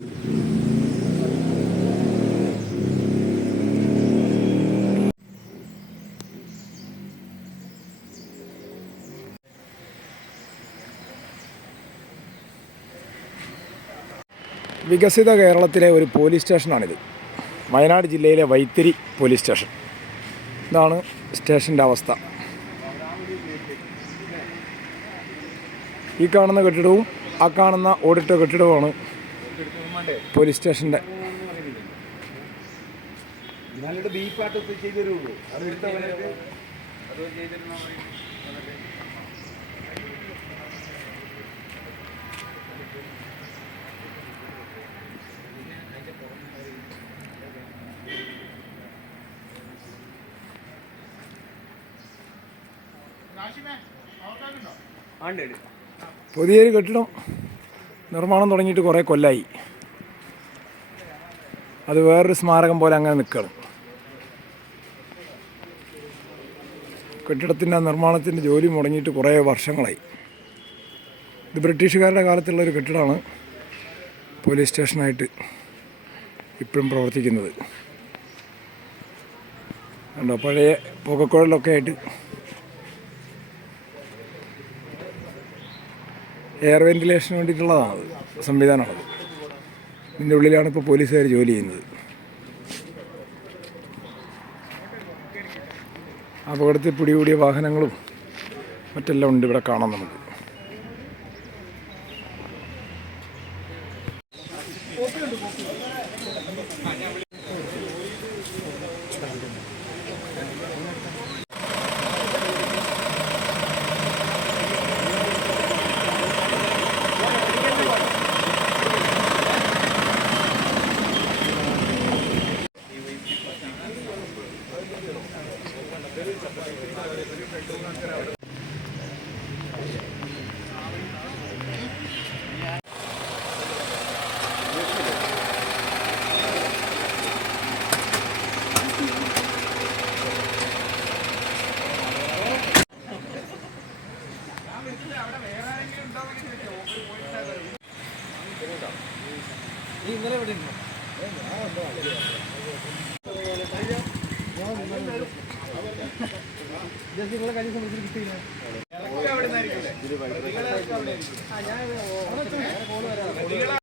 വികസിത കേരളത്തിലെ ഒരു പോലീസ് സ്റ്റേഷനാണിത്. വയനാട് ജില്ലയിലെ വൈത്തിരി പോലീസ് സ്റ്റേഷൻ. ഇതാണ് സ്റ്റേഷന്റെ അവസ്ഥ. ഈ കാണുന്ന കെട്ടിടവും ആ കാണുന്ന ഓടിട്ട കെട്ടിടവുമാണ് പോലീസ് സ്റ്റേഷന്റെ. നല്ലൊരു ബീഫായിട്ട് ചെയ്തു തരുള്ളൂ അത് എടുത്തവർക്ക് അത് ചെയ്തിരുന്നാൽ മതി പുതിയൊരു കെട്ടിടം. നിർമ്മാണം തുടങ്ങിയിട്ട് കുറേ കൊല്ലായി. അത് വേറൊരു സ്മാരകം പോലെ അങ്ങനെ നിൽക്കുകയാണ്. കെട്ടിടത്തിന്റെ നിർമ്മാണത്തിന്റെ ജോലി മുടങ്ങിയിട്ട് കുറേ വർഷങ്ങളായി. ഇത് ബ്രിട്ടീഷുകാരുടെ കാലത്തുള്ള ഒരു കെട്ടിടമാണ് പോലീസ് സ്റ്റേഷനായിട്ട് ഇപ്പോഴും പ്രവർത്തിക്കുന്നത്. കണ്ടോ പഴയ പുകക്കുഴലൊക്കെ ആയിട്ട് എയർ വെന്റിലേഷന് വേണ്ടിയിട്ടുള്ളതാണത് സംവിധാനമാണത് ഇതിന്റെ ഉള്ളിലാണ് ഇപ്പോൾ പോലീസുകാർ ജോലി ചെയ്യുന്നത്. അപകടത്തിൽ പിടികൂടിയ വാഹനങ്ങളും മറ്റെല്ലാം ഉണ്ട് ഇവിടെ കാണാം നമുക്ക്. നീ ഇന്നലെ ഇവിടെ ഉണ്ടോ ഞാൻ കിട്ടിയില്ല